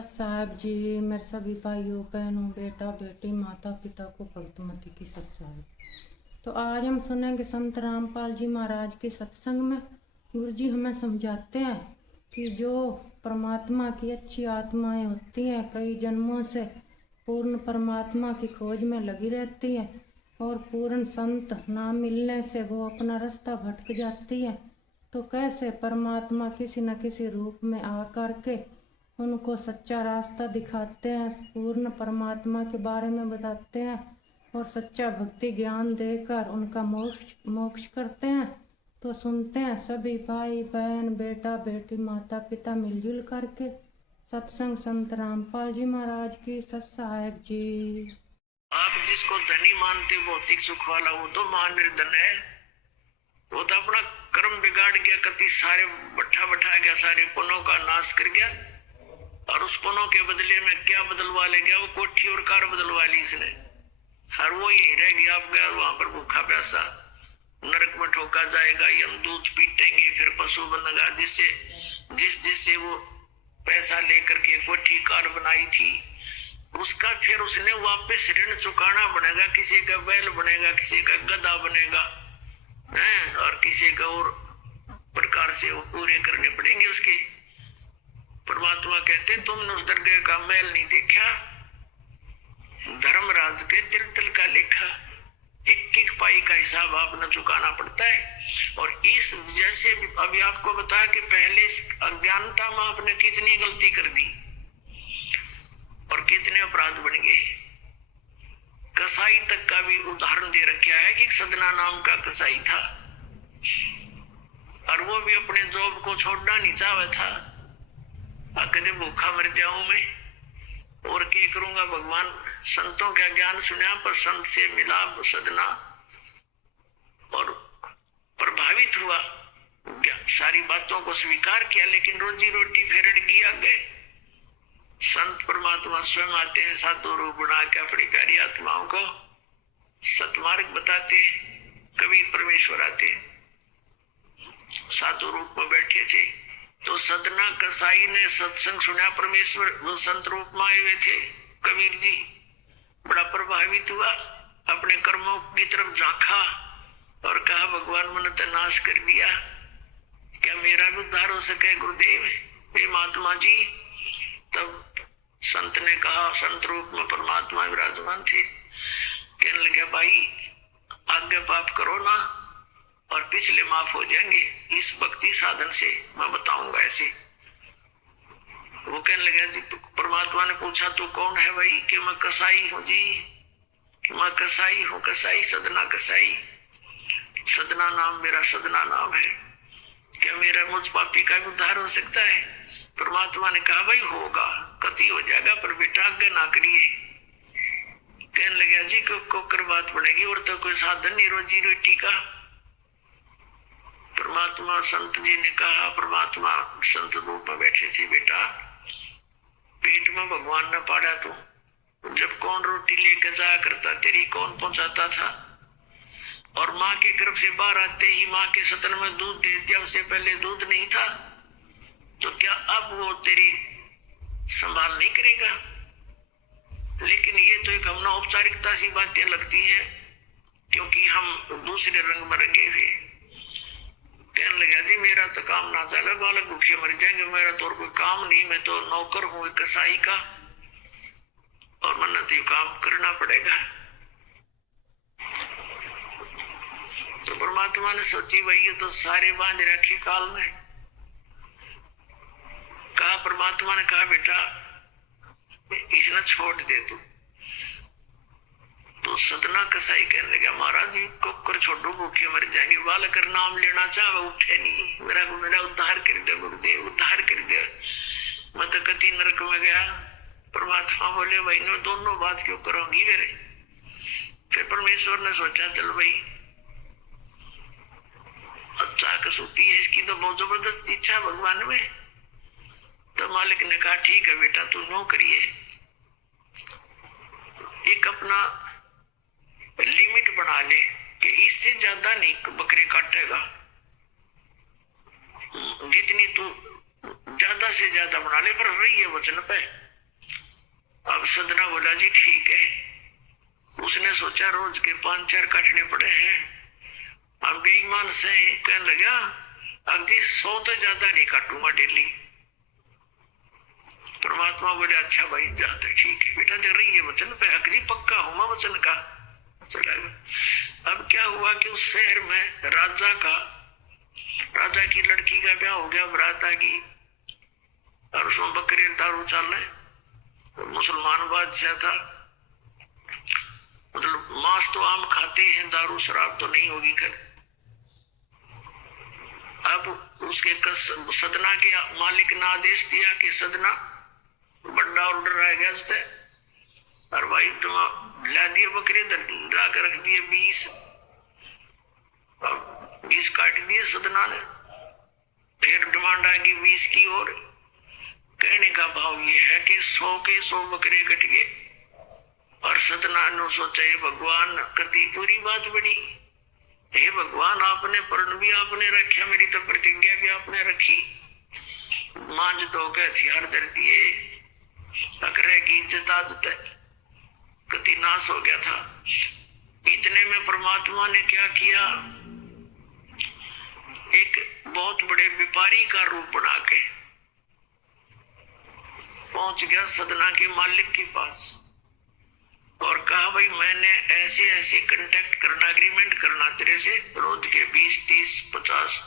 साहब जी, मेरे सभी भाइयों बहनों बेटा बेटी माता पिता को भक्तमती की सत साहब। तो आज हम सुनेंगे संत रामपाल जी महाराज के सत्संग में गुरु जी हमें समझाते हैं कि जो परमात्मा की अच्छी आत्माएं होती हैं कई जन्मों से पूर्ण परमात्मा की खोज में लगी रहती है और पूर्ण संत ना मिलने से वो अपना रास्ता भटक जाती है। तो कैसे परमात्मा किसी न किसी रूप में आकर के उनको सच्चा रास्ता दिखाते हैं, पूर्ण परमात्मा के बारे में बताते हैं और सच्चा भक्ति ज्ञान देकर उनका मोक्ष करते हैं। तो सुनते हैं सभी भाई बहन बेटा बेटी माता पिता मिलजुल करके सत्संग संत रामपाल जी महाराज की सत साहेब जी। आप जिसको धनी मानते भौतिक सुख वाला वो तो महानिर्धन है। वो तो अपना कर्म बिगाड़ गया, कति सारे बैठा गया, सारे पुनों का नाश कर गया और उस पुनों के बदले में क्या बदलवा ले गया? वो कोठी और कार बदलवा ली इसने। और वो यही रह गया, आप गया वहां पर भूखा प्यासा, नरक में ठोका जाएगा, यमदूत पीटेंगे, फिर पशु बनेगा। जिससे वो पैसा लेकर के कोठी कार बनाई थी उसका फिर उसने वापस ऋण चुकाना बनेगा। किसी का बैल बनेगा, किसी का गधा बनेगा और किसी का और प्रकार से वो पूरे करने पड़ेंगे उसके। परमात्मा कहते तुमने उस दरगाह का मैल नहीं देखा, धर्मराज के तिल तिल का लेखा, एक एक पाई का हिसाब आपने चुकाना पड़ता है। और इस जैसे अभी आपको बताया कि पहले अज्ञानता में आपने कितनी गलती कर दी और कितने अपराध बन गए। कसाई तक का भी उदाहरण दे रखा है कि सदना नाम का कसाई था और वो भी अपने जॉब को छोड़ना नहीं चाहता था। कदे भूखा मर जाऊं मैं और क्या करूंगा? भगवान संतों का ज्ञान सुना पर संत से मिला सदना और प्रभावित हुआ, सारी बातों को स्वीकार किया, लेकिन रोजी रोटी फिर अड़गी आगे। संत परमात्मा स्वयं आते हैं साधु रूप बना के अपनी प्यारी आत्माओं को सतमार्ग बताते। कबीर परमेश्वर आते साधु रूप में बैठे थे तो सदना कसाई ने सत्संग सुना, परमेश्वर वो संत रूप में आए हुए थे। कबीर जी बड़ा प्रभावित हुआ, अपने कर्मों की तरफ झांका और कहा भगवान मैंने तो नाश कर दिया, क्या मेरा भी उद्धार हो सके गुरुदेव हे महात्मा जी? तब संत ने कहा, संत रूप में परमात्मा विराजमान थे, कहने लगे भाई आगे पाप करो ना और पिछले माफ हो जाएंगे इस भक्ति साधन से, मैं बताऊंगा ऐसे। वो कहने लगा जी, परमात्मा ने पूछा तू कौन है भाई? कि मैं कसाई हूँ जी, मैं कसाई हूँ, कसाई सदना कसाई, सदना नाम मेरा सदना नाम है, क्या मेरा मुझ पापी का भी उद्धार हो सकता है? परमात्मा ने कहा भाई होगा, कति हो जाएगा, पर बेटा आगे ना करिए। कहने लगा जी को कर बात पड़ेगी और तो कोई साधन नहीं रोजी रोटी का। परमात्मा संत जी ने कहा, परमात्मा संत रूप में बैठे थे, बेटा पेट में भगवान ने पाड़ा तो जब कौन रोटी लेकर जाया करता, तेरी कौन पहुंचाता था? और माँ के गर्भ से बाहर आते ही माँ के सतन में दूध दे दिया, उससे पहले दूध नहीं था, तो क्या अब वो तेरी संभाल नहीं करेगा? लेकिन ये तो एक हमने औपचारिकता सी बातें लगती हैं क्योंकि हम दूसरे रंग में रंगे हुए। कहने लगा जी मेरा तो काम ना चले, बालक भूखे मर जाएंगे, मेरा तो और कोई काम नहीं, मैं तो नौकर हूँ कसाई का और मन्ना तो काम करना पड़ेगा। तो परमात्मा ने सोची भाई ये तो सारे बांध रखे काल में। कहा, परमात्मा ने कहा बेटा इसने छोड़ दे तू। तो सदना कसाई कहने लगा महाराज जी को कर छोड़ो, भूखे मर जाएंगे, बालक कर नाम लेना चाहे उठे नहीं, मेरा उद्धार कर दे गुरुदेव, उद्धार कर दे, मैं तो कति नरक में गया। परमात्मा बोले भाई ने दोनों बात क्यों करोगी मेरे? फिर परमेश्वर ने सोचा चल भाई अच्छा कसौती है इसकी, तो बहुत जबरदस्त इच्छा है भगवान में। तो मालिक ने कहा ठीक है बेटा तू नो करिए, एक अपना लिमिट बना ले कि इससे ज्यादा नहीं बकरे काटेगा, जितनी तू ज्यादा से ज्यादा बना ले, पर रही है वचन पे। अब सदना बोला जी ठीक है। उसने सोचा रोज के 5-4 काटने पड़े हैं, हम बेईमान से कहने लगा अगदी 100 तो ज्यादा नहीं काटूंगा डेली। परमात्मा बोले अच्छा भाई जाते ठीक है बेटा, दे रही है वचन पे अगदी पक्का हुआ वचन का। चला अब क्या हुआ कि उस शहर में राजा की लड़की का ब्याह हो गया, बारात आ गई और उसमें बकरे दारू चल रहे। मुसलमान बादशाह था, मतलब मांस तो आम खाते हैं, दारू शराब तो नहीं होगी खैर। अब उसके सदना के मालिक ने आदेश दिया कि सदना बड़ा ऑर्डर आ गया उससे, और भाई तुम ला दिए बकरे ला कर रख दिए 20 और 20 काट दिए सदना ने। फिर डिमांड आ गई 20 की और कहने का भाव ये है कि 100 के 100 बकरे कट गए। और सदना ने सोचा ये भगवान कति पूरी बात बड़ी, हे भगवान आपने प्रण भी आपने रखा, मेरी तो प्रतिज्ञा भी आपने रखी, मांझ दो के हथियार दर दिए, बकरे की इज्जत आदत कति नाश हो गया था। इतने में परमात्मा ने क्या किया, एक बहुत बड़े व्यापारी का रूप बना के पहुंच गया सदना के मालिक के पास और कहा भाई मैंने ऐसे ऐसे कांटेक्ट करना, एग्रीमेंट करना तेरे से, रोज के 20, 30, 50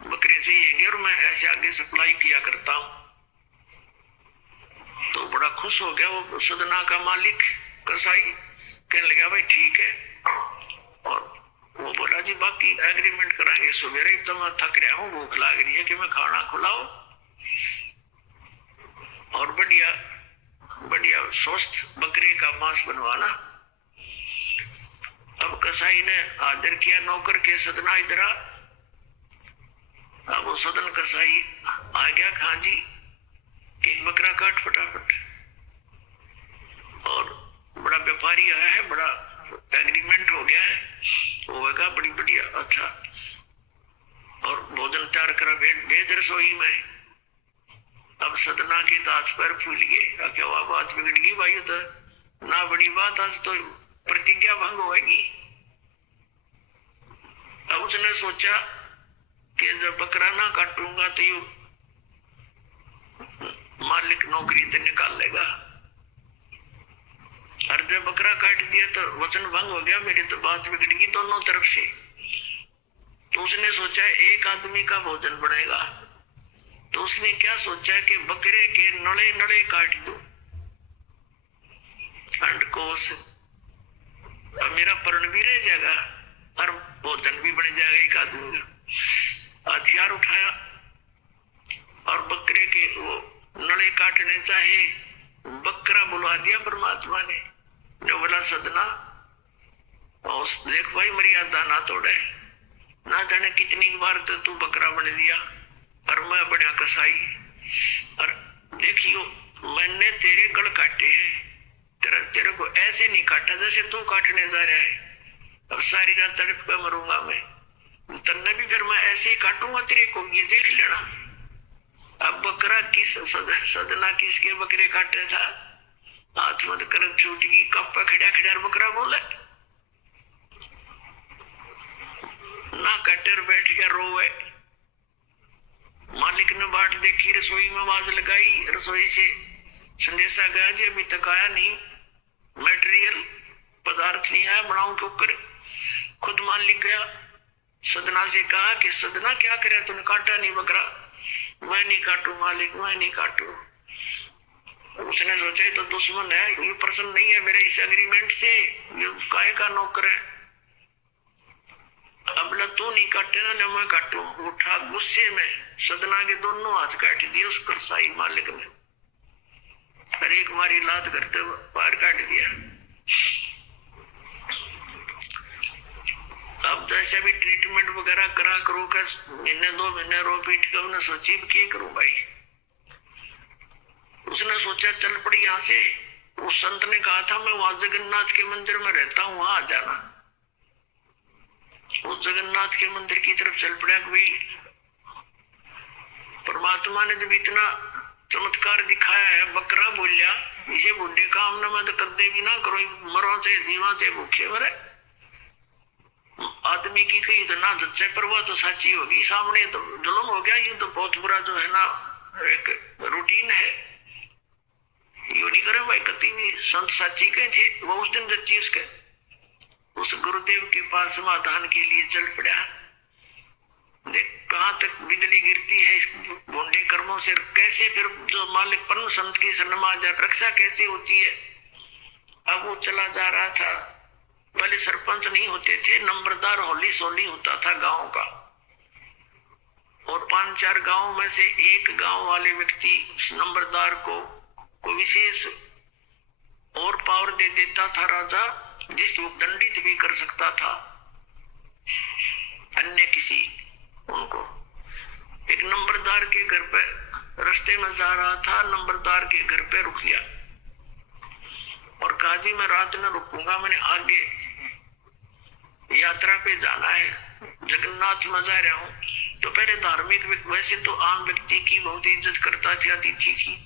बकरे चाहिए और मैं ऐसे आगे सप्लाई किया करता हूं। तो बड़ा खुश हो गया वो सदना का मालिक कसाई, कहने लगा भाई ठीक है। और वो बोला जी बाकी एग्रीमेंट कराएंगे, सवेरे तो मैं थक रहा हूँ, भूख लग रही है कि मैं खाना खिलाओ और बढ़िया बढ़िया स्वस्थ बकरे का मांस बनवाना। अब कसाई ने आदर किया नौकर के, सदना इधर आ। अब वो सदन कसाई आ गया, खां जी एक बकरा काट फटाफट। और बड़ा व्यापारी आया है, बड़ा एग्रीमेंट हो गया है, होगा बड़ी बढ़िया अच्छा। और भोजन तैयार करा भेज रसोई में। अब सदना के ताज पर फूल गए, क्या वह बात बिगड़ गई भाई, तो ना बड़ी बात, आज तो प्रतिज्ञा भंग होगी। अब उसने सोचा कि जब बकरा ना काटूंगा तो यू मालिक नौकरी से निकाल लेगा, और जब बकरा काट दिया तो वचन भंग हो गया, मेरी तो बात बिगड़ गई दोनों तरफ से। तो उसने सोचा एक आदमी का भोजन बनेगा, तो उसने क्या सोचा कि बकरे के नड़े नड़े काट दो अंडकोश, और मेरा पर्ण भी रह जाएगा और भोजन भी बन जाएगा एक आदमी का। हथियार उठाया और बकरे के वो नड़े काटने चाहे, बकरा बुलवा दिया परमात्मा ने, जो बोला सदना और देख भाई मर्यादा ना तोड़े, ना जाने कितनी बार तो तू बकरा बन दिया और मैं बड़ा कसाई, और देखियो मैंने तेरे गल काटे हैं, तेरे को ऐसे नहीं काटा जैसे तू काटने जा रहा है। अब सारी रात तड़प कर मरूंगा मैं, तन्ने भी फिर मैं ऐसे ही काटूंगा तेरे को, ये देख लेना। अब बकरा किस सदना किसके बकरे काटे था, हाथ मत कर छूट गई, कब पे खड़ा खड़ा बकरा बोले ना, कटर बैठ गया रोवे। मालिक ने बाट देखी, रसोई में आवाज लगाई, रसोई से संदेशा गया जी अभी तक आया नहीं, मटेरियल पदार्थ नहीं आया, बनाऊं क्यों करे। खुद मालिक गया, सदना से कहा कि सदना क्या करे, तूने काटा नहीं बकरा। मैं नहीं काटू मालिक, मैं नहीं काटू। उसने सोचा तो दुश्मन है, ये प्रसन्न नहीं है मेरे इस एग्रीमेंट से, ये काय का नौकर है। अब तू नहीं काटे ना मैं काटू। उठा गुस्से में, सदना के दोनों हाथ काट दिए उस कसाई मालिक ने, और एक मारी लात करते पार काट दिया। अब जैसे भी ट्रीटमेंट वगैरह करा करो, का महीने 2 महीने रो पीट के उन्हें सोची क्या करूं भाई। उसने सोचा चल पड़ी यहां से। उस संत ने कहा था मैं वहां जगन्नाथ के मंदिर में रहता हूं, वहां आ जाना। उस जगन्नाथ के मंदिर की तरफ चल पड़ा। भाई परमात्मा ने जब इतना चमत्कार दिखाया है। बकरा बोलिया इसे बुढ़े काम न मत कदे भी ना करो, मरो से जीवा से भूखे मरे। आदमी की कही तो ना दच्चे पर वो तो सच्ची होगी, सामने तो जुल्म हो गया। ये तो बहुत बुरा जो है ना एक रूटीन है, यो नहीं करे भाई। कति भी संत साची के थे वो उस दिन दच्ची उसके उस गुरुदेव के पास समाधान के लिए चल पड़ा। देख कहां तक बिजली गिरती है इस भोंडे कर्मों से, कैसे फिर जो मालिक परम संत की शरण रक्षा कैसे होती है। अब वो चला जा रहा था, पहले सरपंच नहीं होते थे, नंबरदार होली सोली होता था गांव का, और 5-4 गांव में से एक गांव वाले व्यक्ति उस नंबरदार को विशेष और पावर दे देता था राजा, जिसको दंडित भी कर सकता था अन्य किसी उनको। एक नंबरदार के घर पे रास्ते में जा रहा था, नंबरदार के घर पे रुक गया और कहा जी मैं रात में रुकूंगा, मैंने आगे यात्रा पे जाना है, जगन्नाथ में जा रहा हूँ। तो पहले धार्मिक वैसे तो आम व्यक्ति की बहुत इज्जत करता था अतिथि की।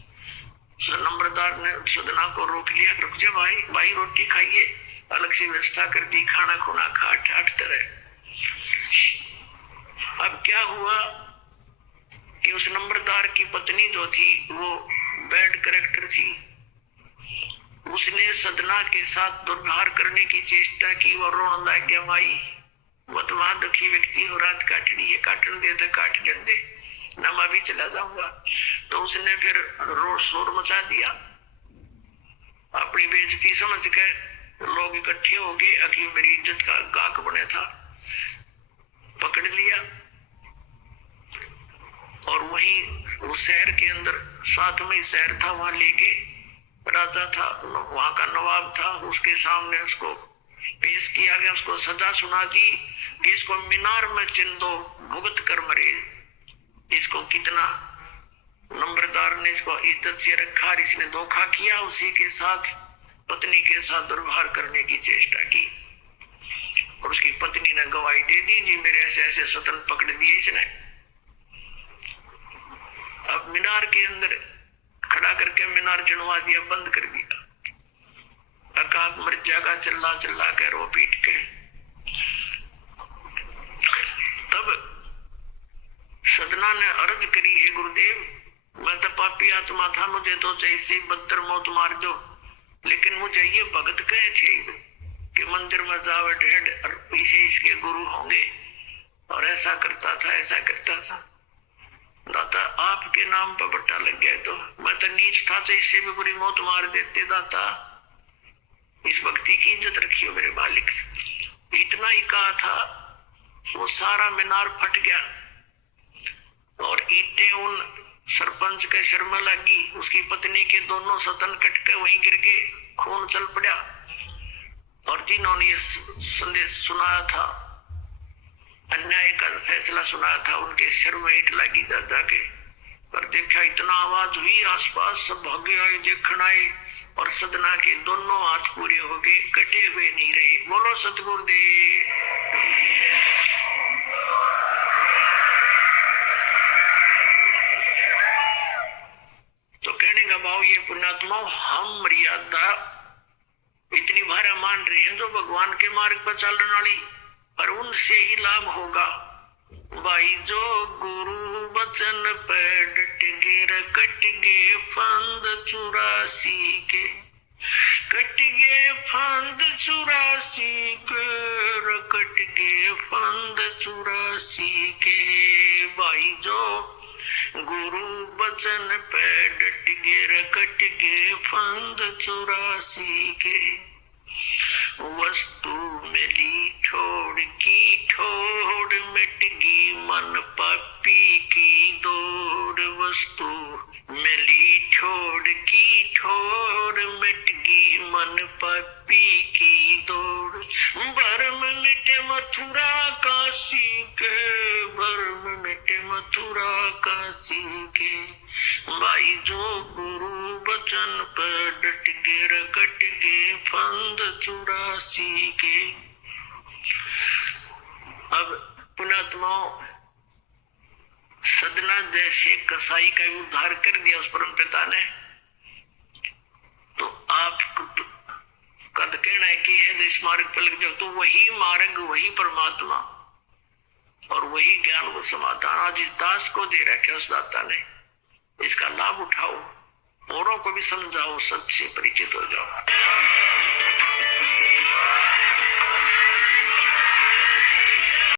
नंबरदार ने सदना को रोक लिया, रुक जा भाई रोटी खाइए, अलग से व्यवस्था कर दी, खाना खुना खा ठाट तरह। अब क्या हुआ कि उस नंबरदार की पत्नी जो थी वो बैड कैरेक्टर थी, उसने सदना के साथ दुर्व्यवहार करने की चेष्टा की। वो रोने लग गया, भाई वो तो वहां दुखी व्यक्ति हो, रात काटनी है, काटने दे तो काट दे ना, मैं भी चला जाऊंगा। तो उसने फिर रोड शोर मचा दिया, अपनी बेइज्जती समझ के लोग इकट्ठे हो गए, अखिल मेरी इज्जत का गाक बने था, पकड़ लिया और वहीं उस शहर के अंदर साथ में शहर था, वहां ले गए। राजा था, वहां का नवाब था, उसके सामने उसको पेश किया गया, उसको सजा सुना दी कि इसको मीनार में चिन दो, भुगत कर मरे। इसको कितना नंबरदार ने इसको इज्जत से रखा, इसने धोखा किया, उसी के साथ पत्नी के साथ दुर्व्यवहार करने की चेष्टा की और उसकी पत्नी ने गवाही दे दी, जी मेरे ऐसे ऐसे स्वतंत्र पकड़ दिए इसने। अब मीनार के अंदर खड़ा करके मीनार चढ़वा दिया, बंद कर दिया। अकाक मर जाएगा चिल्ला चिल्ला के रो पीट के। तब सदना ने अर्ज करी, है गुरुदेव मैं तो पापी आत्मा था, मुझे तो ऐसे बदतर मौत मार दो, लेकिन मुझे ये भगत कहे थे कि मंदिर में जावे ढेड और पीछे इसके गुरु होंगे, और ऐसा करता था ऐसा करता था। दाता आपके नाम पर बट्टा लग गया, तो मैं तो नीच था, तो इससे भी बुरी मौत मार देते। दाता इस भक्ति की इज्जत रखियो मेरे मालिक। इतना ही कहा था, वो सारा मीनार फट गया और ईंटें उन सरपंच के सिर में लगी, उसकी पत्नी के दोनों सतन कट के वहीं गिर गए, खून चल पड़ा। और जिन्होंने ये संदेश सुनाया था, अन्याय का फैसला सुनाया था, उनके सिर में ईंट लगी दादा के। पर देखा इतना आवाज हुई, आसपास सब भागे आए, देखने आए, और सदना के दोनों हाथ पूरे हो गए, कटे हुए नहीं रहे। बोलो सतगुरुदेव। तो कहने का भाव ये पुण्यात्मा, हम मर्यादा इतनी भारा मान रहे हैं जो भगवान के मार्ग पर चलने वाली, और उनसे ही लाभ होगा। भाई जो गुरु वचन पे डट गे, कट गे फंद 84 के, कट गे फंद 84 के, कट गे फंद 84 के। भाई जो गुरु वचन पे डट गे, कट गे फंद 84 के। वस्तु मिली ठोड़ की ठोड़, मिट गई मन पापी की दौड़। वस्तु मिली ठोड़ की ठोड़, मिट गई मन पापी की दौड़। भरम मिटे मथुरा काशी के, भरम मिटे मथुरा काशी के। भाई जो गुरु वचन पर डट गे, कट गे फंद 84 के। अब पुण्यात्माओं, सदना जैसे कसाई का भी उद्धार कर दिया उस परम पिता ने, तो आप कद कहना है कि है इस मार्ग पर लग जाओ, तो वही मार्ग, वही परमात्मा और वही ज्ञान वो समाधान आज इस दास को दे रखा है उस दाता ने। इसका लाभ उठाओ, औरों को भी समझाओ, सच से परिचित हो जाओ।